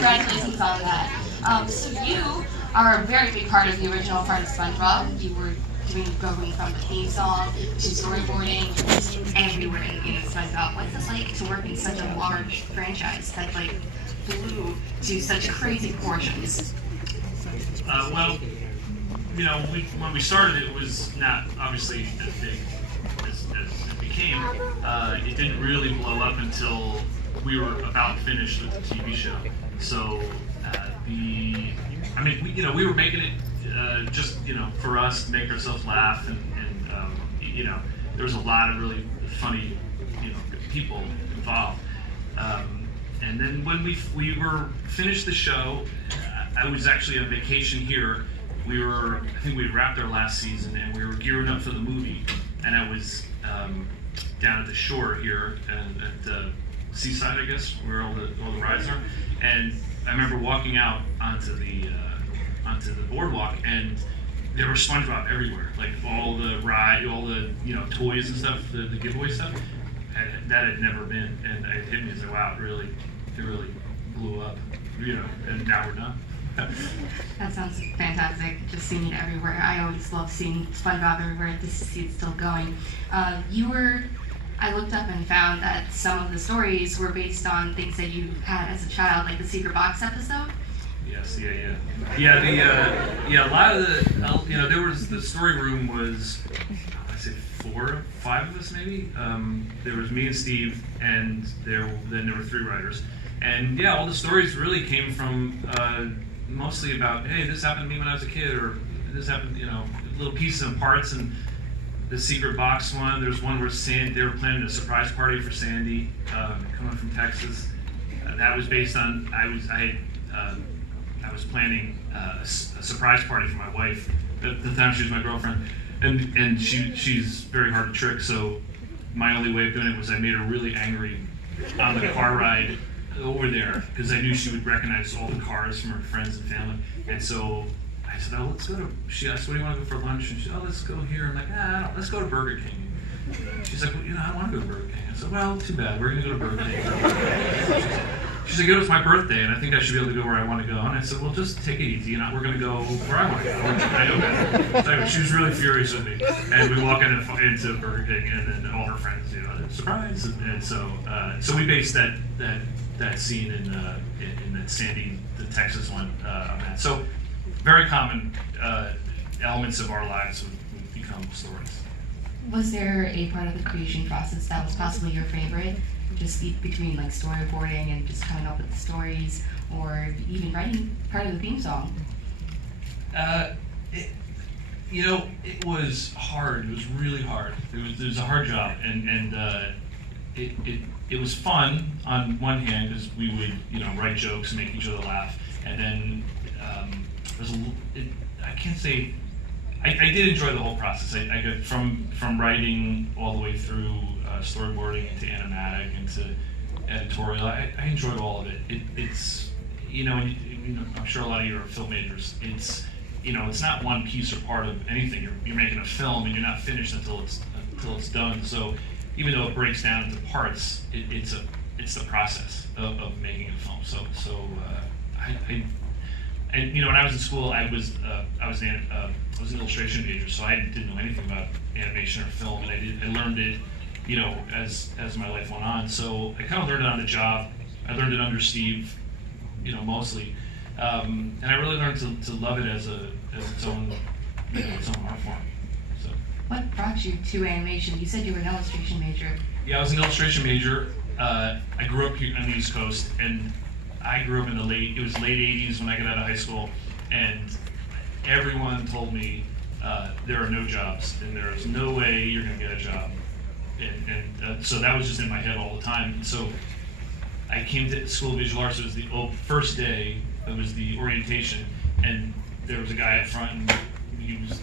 Congratulations on that. So you are a very big part of the original part of SpongeBob. You were going from the theme song to storyboarding, just everywhere in SpongeBob. What's it like to work in such a large franchise that like blew to such crazy proportions? Well, when we started, it was not obviously as big as it became. It didn't really blow up until we were about finished with the TV show. So we were making it just for us to make ourselves laugh, and there was a lot of really funny people involved. And then when we were finished the show, I was actually on vacation here. I think we had wrapped our last season, and we were gearing up for the movie. And I was down at the shore here, and at the seaside, I guess, where all the rides are. And I remember walking out onto the boardwalk, and there was SpongeBob everywhere, like all the toys and stuff, the giveaway stuff. That had never been, and it hit me as like, wow, it really blew up, and now we're done. That sounds fantastic, just seeing it everywhere. I always love seeing SpongeBob everywhere, just to see it still going. I looked up and found that some of the stories were based on things that you had as a child, like the secret box episode. Yes, a lot of the, there was, the story room was, I'd say 4 or 5 of us maybe. There was me and Steve, and then there were 3 writers. And all the stories really came from mostly about, hey, this happened to me when I was a kid, or this happened, little pieces and parts. And the secret box one, there's one where they were planning a surprise party for Sandy, coming from Texas. That was based on, I was planning a surprise party for my wife. At the time she was my girlfriend, and she's very hard to trick, so my only way of doing it was I made her really angry on the car ride over there, because I knew she would recognize all the cars from her friends and family. And so I said, oh, let's go to, she asked, what do you want to go for lunch? And she said, oh, let's go here. I'm like, let's go to Burger King. She's like, well, I want to go to Burger King. I said, well, too bad, we're going to go to Burger King. She's like, it's my birthday, and I think I should be able to go where I want to go. And I said, well, just take it easy, we're going to go where I want to go. I know better. So she was really furious with me. And we walk into Burger King, and then all her friends, surprise. And so we based that scene in that Sandy, the Texas one, on that. So very common elements of our lives would become stories. Was there a part of the creation process that was possibly your favorite? Just between like storyboarding and just coming up with the stories, or even writing part of the theme song? It was hard. It was really hard. It was a hard job, and it was fun on one hand, because we would write jokes and make each other laugh, and then I can't say I did enjoy the whole process. I got from writing all the way through storyboarding into animatic into editorial. I enjoyed all of it. It's I'm sure a lot of you are film majors. It's not one piece or part of anything. You're making a film, and you're not finished until it's done. So even though it breaks down into parts, it's the process of making a film. So when I was in school, I was an illustration major, so I didn't know anything about animation or film, and I learned it, as my life went on. So I kind of learned it on the job. I learned it under Steve, mostly, and I really learned to love it as its own art form. So. What brought you to animation? You said you were an illustration major. Yeah, I was an illustration major. I grew up here on the East Coast, and I grew up in the late 80s when I got out of high school, and everyone told me there are no jobs, and there's no way you're going to get a job. And so that was just in my head all the time. And so I came to School of Visual Arts. It was the first day. It was the orientation, and there was a guy up front, and he was,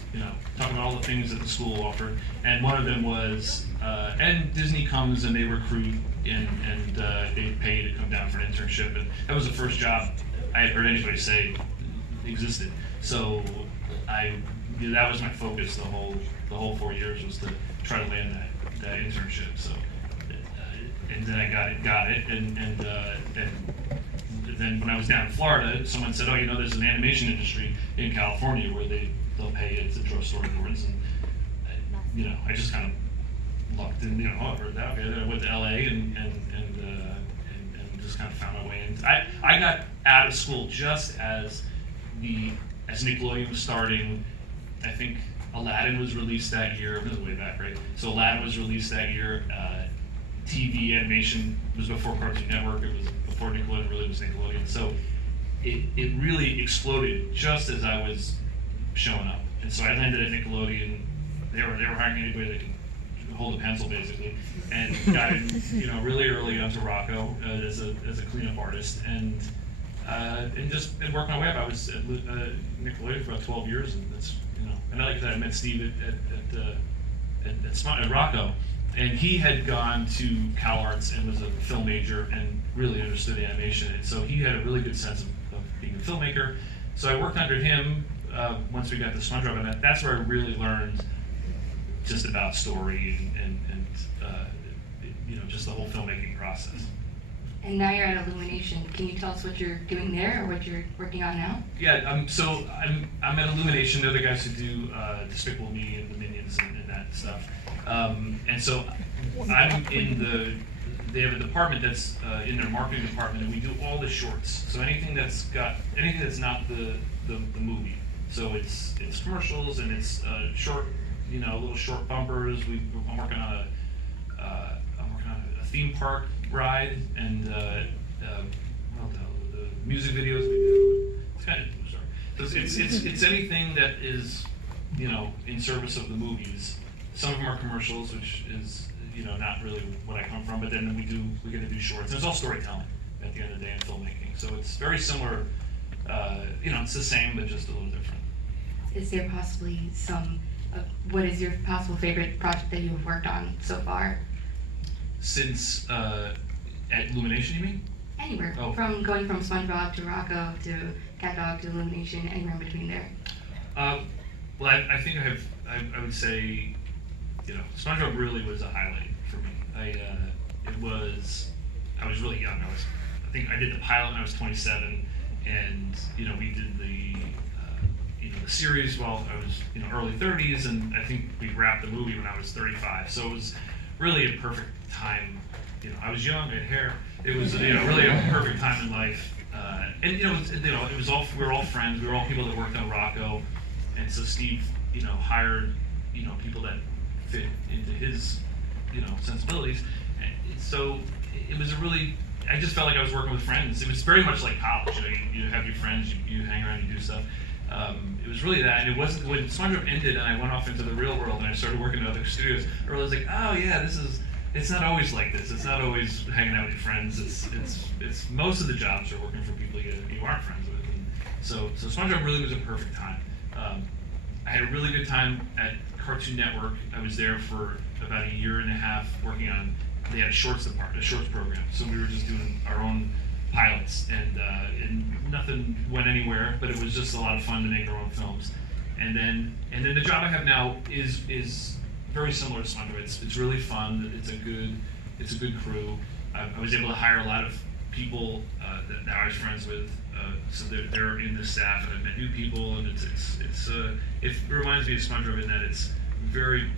talking about all the things that the school offered. And one of them was, and Disney comes and they recruit, and they pay to come down for an internship. And that was the first job I had heard anybody say existed. So that was my focus the whole 4 years, was to try to land that internship. So, and then I got it, and And then when I was down in Florida, someone said, oh, you know, there's an animation industry in California where they'll pay you to draw storyboards. And, I just kind of lucked in, I heard that. Okay, then I went to LA and just kind of found my way in. I got out of school just as Nickelodeon was starting. I think Aladdin was released that year. This is way back, right? So Aladdin was released that year. TV animation was before Cartoon Network. It was before Nickelodeon really was Nickelodeon. So it really exploded just as I was showing up. And so I landed at Nickelodeon. They were hiring anybody that could hold a pencil, basically, and got in, really early onto Rocco as a cleanup artist, and just worked my way up. I was at Nickelodeon for about 12 years, and that's and like that, I met Steve at Rocco, and he had gone to Cal Arts and was a film major and really understood animation, and so he had a really good sense of being a filmmaker. So I worked under him once we got to SpongeBob, and that's where I really learned just about story and just the whole filmmaking process. And now you're at Illumination. Can you tell us what you're doing there or what you're working on now? Yeah, so I'm at Illumination. They're the guys who do Despicable Me and the Minions and that stuff. And so I'm they have a department that's in their marketing department, and we do all the shorts. So anything that's not the movie. So it's commercials and it's short, little short bumpers. I'm working on a theme park ride, and the music videos we do. It's kind of sorry. So it's anything that is in service of the movies. Some of them are commercials, which is not really what I come from. But then we get to do shorts. And it's all storytelling at the end of the day in filmmaking. So it's very similar. It's the same but just a little different. Is there possibly what is your possible favorite project that you have worked on so far? Since at Illumination, you mean? Anywhere. Oh. From going from SpongeBob to Rocco to Cat Dog to Illumination, anywhere in between there. Well, I think I would say, SpongeBob really was a highlight for me. I was really young. I think I did the pilot when I was 27, and we did the series while I was early 30s, and I think we wrapped the movie when I was 35. So it was really a perfect time. I was young, I had hair. It was really a perfect time in life. And it was all, we were all friends. We were all people that worked on Rocco, and so Steve hired people that fit into his sensibilities. And so it was I just felt like I was working with friends. It was very much like college. You have your friends, you hang around, you do stuff. It was really that, and it wasn't when SpongeBob ended and I went off into the real world and I started working at other studios. I realized oh yeah, it's not always like this. It's not always hanging out with your friends. It's most of the jobs are working for people you aren't friends with. And so SpongeBob really was a perfect time. I had a really good time at Cartoon Network. I was there for about a year and a half working on. They had a shorts program, so we were just doing our own pilots, and nothing went anywhere, but it was just a lot of fun to make our own films. And then the job I have now is very similar to SpongeBob. It's really fun. It's a good crew. I was able to hire a lot of people that now I was friends with, so they're in the staff, and I've met new people, and it reminds me of SpongeBob in that it's very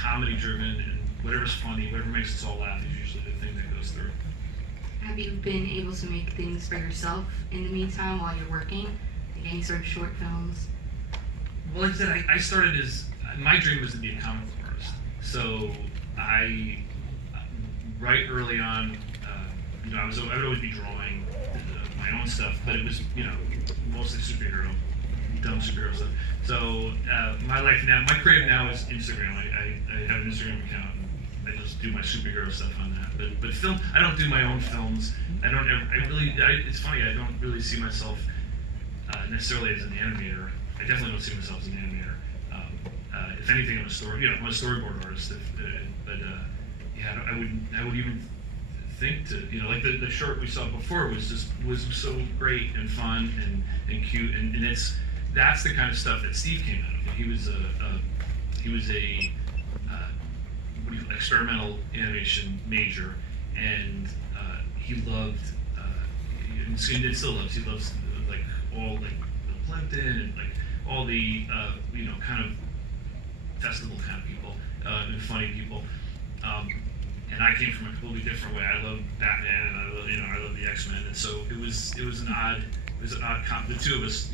comedy driven, and whatever's funny, whatever makes us all laugh is usually the thing that goes through. Have you been able to make things for yourself in the meantime while you're working? Like any sort of short films? Well, like I said, I started my dream was to be a comic book artist. So right early on, I would always be drawing my own stuff, but it was, mostly dumb superhero stuff. So my life now, my creative now is Instagram. I have an Instagram account. I just do my superhero stuff on that. But film, I don't do my own films. It's funny, I don't really see myself necessarily as an animator. I definitely don't see myself as an animator. If anything, I'm a storyboard artist. I would even think to, like the short we saw before was so great and fun and cute, and that's the kind of stuff that Steve came out of. He was a experimental animation major, and he loved and still loves. He loves like all like Bill Clinton and like all the kind of festival kind of people and funny people. And I came from a completely different way. I love Batman and I love the X-Men, and so it was an odd the two of us